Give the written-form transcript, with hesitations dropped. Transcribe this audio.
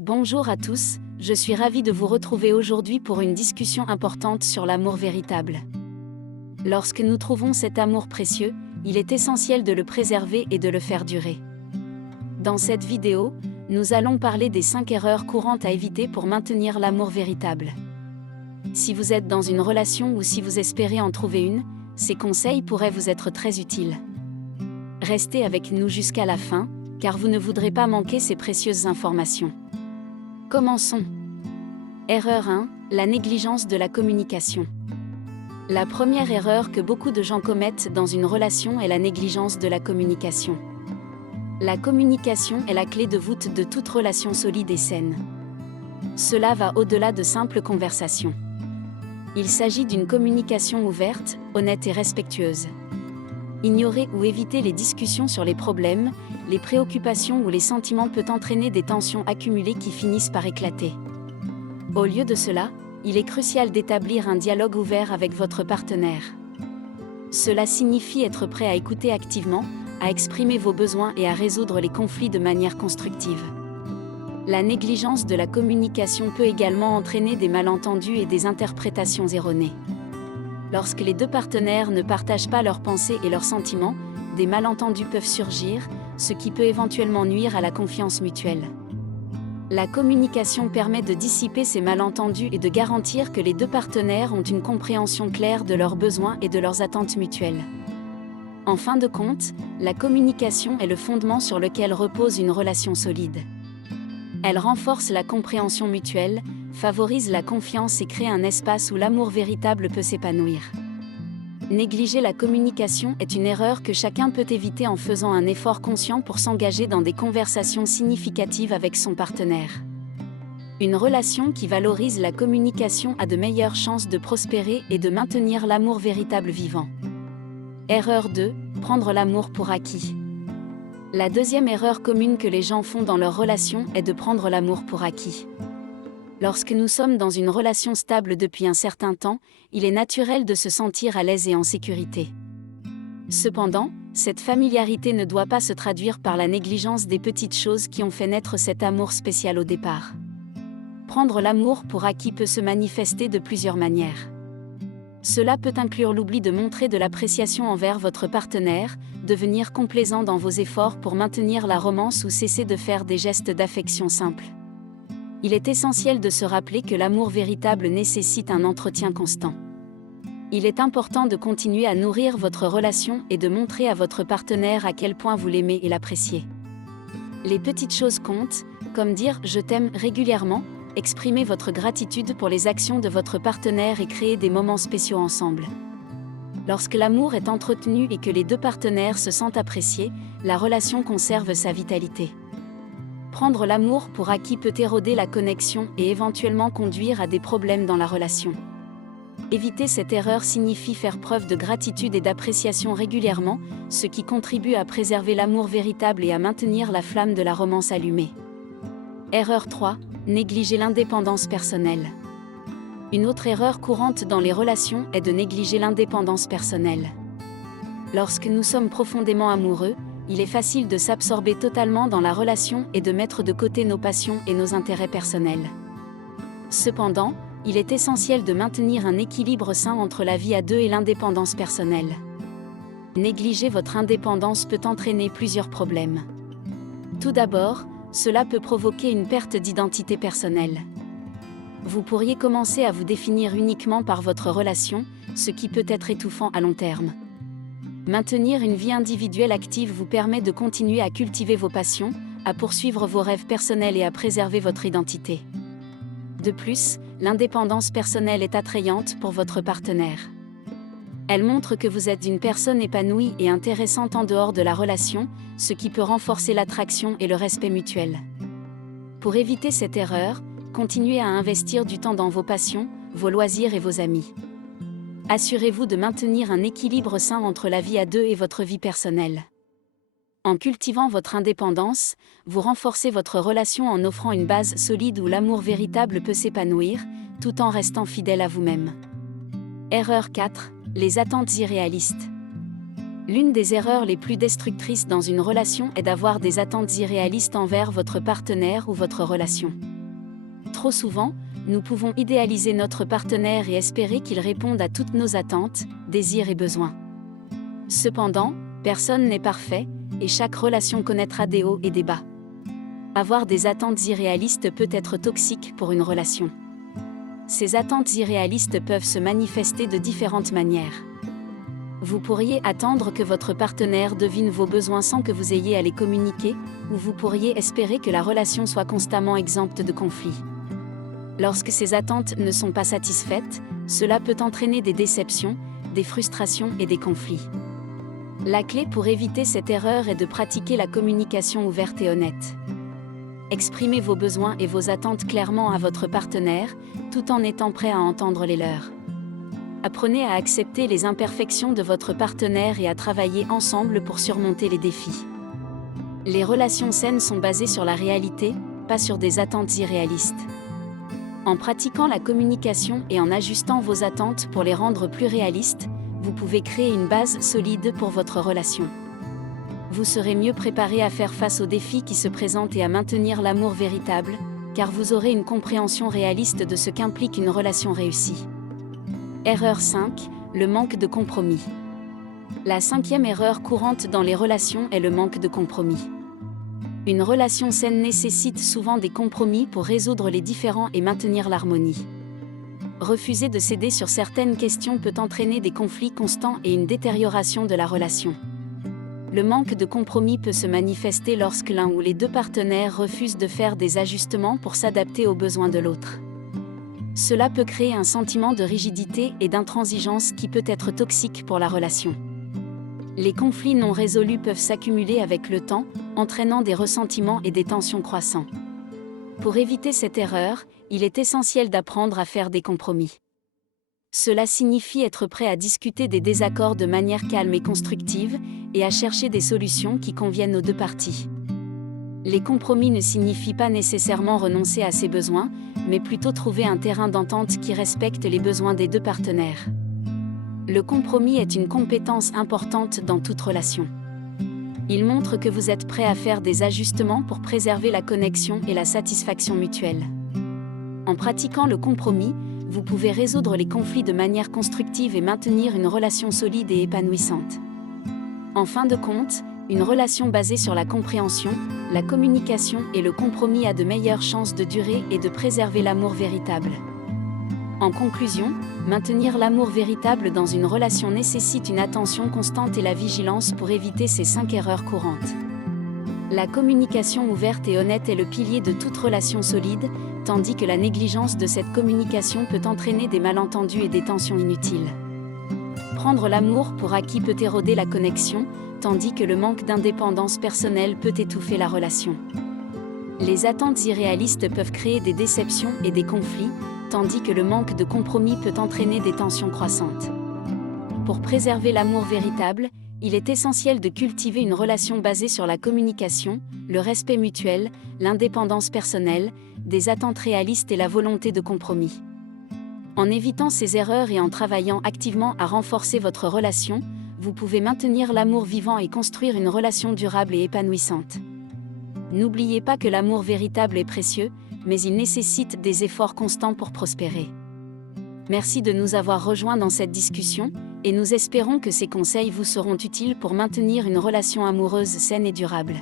Bonjour à tous, je suis ravie de vous retrouver aujourd'hui pour une discussion importante sur l'amour véritable. Lorsque nous trouvons cet amour précieux, il est essentiel de le préserver et de le faire durer. Dans cette vidéo, nous allons parler des 5 erreurs courantes à éviter pour maintenir l'amour véritable. Si vous êtes dans une relation ou si vous espérez en trouver une, ces conseils pourraient vous être très utiles. Restez avec nous jusqu'à la fin, car vous ne voudrez pas manquer ces précieuses informations. Commençons. Erreur 1, la négligence de la communication. La première erreur que beaucoup de gens commettent dans une relation est la négligence de la communication. La communication est la clé de voûte de toute relation solide et saine. Cela va au-delà de simples conversations. Il s'agit d'une communication ouverte, honnête et respectueuse. Ignorer ou éviter les discussions sur les problèmes, les préoccupations ou les sentiments peut entraîner des tensions accumulées qui finissent par éclater. Au lieu de cela, il est crucial d'établir un dialogue ouvert avec votre partenaire. Cela signifie être prêt à écouter activement, à exprimer vos besoins et à résoudre les conflits de manière constructive. La négligence de la communication peut également entraîner des malentendus et des interprétations erronées. Lorsque les deux partenaires ne partagent pas leurs pensées et leurs sentiments, des malentendus peuvent surgir, ce qui peut éventuellement nuire à la confiance mutuelle. La communication permet de dissiper ces malentendus et de garantir que les deux partenaires ont une compréhension claire de leurs besoins et de leurs attentes mutuelles. En fin de compte, la communication est le fondement sur lequel repose une relation solide. Elle renforce la compréhension mutuelle, favorise la confiance et crée un espace où l'amour véritable peut s'épanouir. Négliger la communication est une erreur que chacun peut éviter en faisant un effort conscient pour s'engager dans des conversations significatives avec son partenaire. Une relation qui valorise la communication a de meilleures chances de prospérer et de maintenir l'amour véritable vivant. Erreur 2, prendre l'amour pour acquis. La deuxième erreur commune que les gens font dans leur relation est de prendre l'amour pour acquis. Lorsque nous sommes dans une relation stable depuis un certain temps, il est naturel de se sentir à l'aise et en sécurité. Cependant, cette familiarité ne doit pas se traduire par la négligence des petites choses qui ont fait naître cet amour spécial au départ. Prendre l'amour pour acquis peut se manifester de plusieurs manières. Cela peut inclure l'oubli de montrer de l'appréciation envers votre partenaire, devenir complaisant dans vos efforts pour maintenir la romance ou cesser de faire des gestes d'affection simples. Il est essentiel de se rappeler que l'amour véritable nécessite un entretien constant. Il est important de continuer à nourrir votre relation et de montrer à votre partenaire à quel point vous l'aimez et l'appréciez. Les petites choses comptent, comme dire « je t'aime » régulièrement, exprimer votre gratitude pour les actions de votre partenaire et créer des moments spéciaux ensemble. Lorsque l'amour est entretenu et que les deux partenaires se sentent appréciés, la relation conserve sa vitalité. Prendre l'amour pour acquis peut éroder la connexion et éventuellement conduire à des problèmes dans la relation. Éviter cette erreur signifie faire preuve de gratitude et d'appréciation régulièrement, ce qui contribue à préserver l'amour véritable et à maintenir la flamme de la romance allumée. Erreur 3, négliger l'indépendance personnelle. Une autre erreur courante dans les relations est de négliger l'indépendance personnelle. Lorsque nous sommes profondément amoureux, il est facile de s'absorber totalement dans la relation et de mettre de côté nos passions et nos intérêts personnels. Cependant, il est essentiel de maintenir un équilibre sain entre la vie à deux et l'indépendance personnelle. Négliger votre indépendance peut entraîner plusieurs problèmes. Tout d'abord, cela peut provoquer une perte d'identité personnelle. Vous pourriez commencer à vous définir uniquement par votre relation, ce qui peut être étouffant à long terme. Maintenir une vie individuelle active vous permet de continuer à cultiver vos passions, à poursuivre vos rêves personnels et à préserver votre identité. De plus, l'indépendance personnelle est attrayante pour votre partenaire. Elle montre que vous êtes une personne épanouie et intéressante en dehors de la relation, ce qui peut renforcer l'attraction et le respect mutuel. Pour éviter cette erreur, continuez à investir du temps dans vos passions, vos loisirs et vos amis. Assurez-vous de maintenir un équilibre sain entre la vie à deux et votre vie personnelle. En cultivant votre indépendance, vous renforcez votre relation en offrant une base solide où l'amour véritable peut s'épanouir, tout en restant fidèle à vous-même. Erreur 4, les attentes irréalistes. L'une des erreurs les plus destructrices dans une relation est d'avoir des attentes irréalistes envers votre partenaire ou votre relation. Trop souvent, nous pouvons idéaliser notre partenaire et espérer qu'il réponde à toutes nos attentes, désirs et besoins. Cependant, personne n'est parfait, et chaque relation connaîtra des hauts et des bas. Avoir des attentes irréalistes peut être toxique pour une relation. Ces attentes irréalistes peuvent se manifester de différentes manières. Vous pourriez attendre que votre partenaire devine vos besoins sans que vous ayez à les communiquer, ou vous pourriez espérer que la relation soit constamment exempte de conflits. Lorsque ces attentes ne sont pas satisfaites, cela peut entraîner des déceptions, des frustrations et des conflits. La clé pour éviter cette erreur est de pratiquer la communication ouverte et honnête. Exprimez vos besoins et vos attentes clairement à votre partenaire, tout en étant prêt à entendre les leurs. Apprenez à accepter les imperfections de votre partenaire et à travailler ensemble pour surmonter les défis. Les relations saines sont basées sur la réalité, pas sur des attentes irréalistes. En pratiquant la communication et en ajustant vos attentes pour les rendre plus réalistes, vous pouvez créer une base solide pour votre relation. Vous serez mieux préparé à faire face aux défis qui se présentent et à maintenir l'amour véritable, car vous aurez une compréhension réaliste de ce qu'implique une relation réussie. Erreur 5, le manque de compromis. La 5e erreur courante dans les relations est le manque de compromis. Une relation saine nécessite souvent des compromis pour résoudre les différends et maintenir l'harmonie. Refuser de céder sur certaines questions peut entraîner des conflits constants et une détérioration de la relation. Le manque de compromis peut se manifester lorsque l'un ou les deux partenaires refusent de faire des ajustements pour s'adapter aux besoins de l'autre. Cela peut créer un sentiment de rigidité et d'intransigeance qui peut être toxique pour la relation. Les conflits non résolus peuvent s'accumuler avec le temps, entraînant des ressentiments et des tensions croissants. Pour éviter cette erreur, il est essentiel d'apprendre à faire des compromis. Cela signifie être prêt à discuter des désaccords de manière calme et constructive, et à chercher des solutions qui conviennent aux deux parties. Les compromis ne signifient pas nécessairement renoncer à ses besoins, mais plutôt trouver un terrain d'entente qui respecte les besoins des deux partenaires. Le compromis est une compétence importante dans toute relation. Il montre que vous êtes prêt à faire des ajustements pour préserver la connexion et la satisfaction mutuelle. En pratiquant le compromis, vous pouvez résoudre les conflits de manière constructive et maintenir une relation solide et épanouissante. En fin de compte, une relation basée sur la compréhension, la communication et le compromis a de meilleures chances de durer et de préserver l'amour véritable. En conclusion, maintenir l'amour véritable dans une relation nécessite une attention constante et la vigilance pour éviter ces 5 erreurs courantes. La communication ouverte et honnête est le pilier de toute relation solide, tandis que la négligence de cette communication peut entraîner des malentendus et des tensions inutiles. Prendre l'amour pour acquis peut éroder la connexion, tandis que le manque d'indépendance personnelle peut étouffer la relation. Les attentes irréalistes peuvent créer des déceptions et des conflits, tandis que le manque de compromis peut entraîner des tensions croissantes. Pour préserver l'amour véritable, il est essentiel de cultiver une relation basée sur la communication, le respect mutuel, l'indépendance personnelle, des attentes réalistes et la volonté de compromis. En évitant ces erreurs et en travaillant activement à renforcer votre relation, vous pouvez maintenir l'amour vivant et construire une relation durable et épanouissante. N'oubliez pas que l'amour véritable est précieux, mais il nécessite des efforts constants pour prospérer. Merci de nous avoir rejoints dans cette discussion, et nous espérons que ces conseils vous seront utiles pour maintenir une relation amoureuse saine et durable.